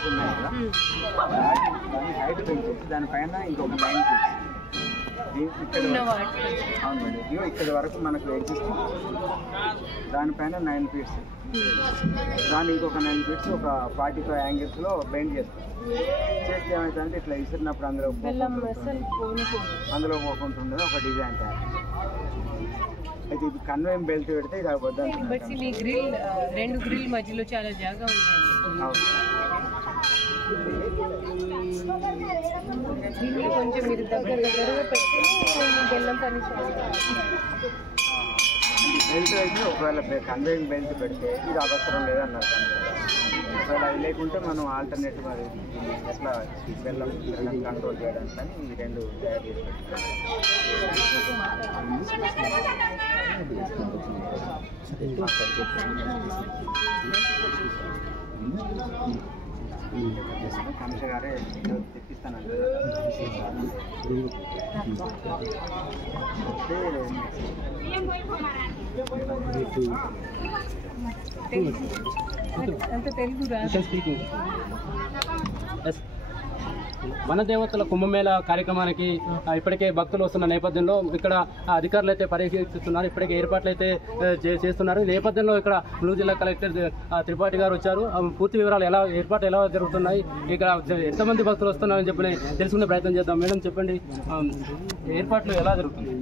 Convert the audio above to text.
Feets ఉన్నాయి కదా, దాన్ని హైట్ పెంచేసి దానిపైన ఇంకొక 9 ఫీట్స్ ఇక్కడ అవును మేడం. ఇగో ఇక్కడ వరకు మనకు ఎగ్జిస్టింగ్ దానిపైన 9 ఫీట్స్, దాన్ని ఇంకొక 9 ఫీట్స్ ఒక 45 యాంగిల్స్లో బెండ్ చేస్తాం. చేస్తే ఏమవుతుందంటే ఇట్లా విసిరినప్పుడు అందులో పోకుంటుండే ఒక డిజైన్ తయారు. అయితే ఇది కన్వేయం బెల్ట్ పెడితే ఇది వద్దంటున్నారు. గ్రిల్ 2 గ్రిల్ మధ్యలో చాలా జాగా ఉంది. దీన్ని కొంచెం మీరు దగ్గరగా పెట్టి బెల్లం పని బెల్ట్ అయితే ఒకవేళ కన్వేయింగ్ బెల్ట్ పెడితే ఇది అవసరం లేదన్నారు. ఒకవేళ అది లేకుంటే మనం ఆల్టర్నేటివ్ అది ఎట్లా బెల్లం కంట్రోల్ చేయడానికి కానీ ఈ 2 తయారు చేసి కమిష గారే తెప్పిస్తానండి. వనదేవతల కుంభమేళ కార్యక్రమానికి ఇప్పటికే భక్తులు వస్తున్న నేపథ్యంలో ఇక్కడ అధికారులు అయితే పర్యవేక్షిస్తున్నారు. ఇప్పటికే ఏర్పాట్లు అయితే చేస్తున్నారు. ఈ నేపథ్యంలో ఇక్కడ ములుగు జిల్లా కలెక్టర్ త్రిపాఠి గారు వచ్చారు. పూర్తి వివరాలు ఏర్పాట్లు ఎలా జరుగుతున్నాయి, ఇక్కడ ఎంతమంది భక్తులు వస్తున్నారని చెప్పి తెలుసుకునే ప్రయత్నం చేద్దాం. మేడం చెప్పండి, ఏర్పాట్లు ఎలా జరుగుతున్నాయి?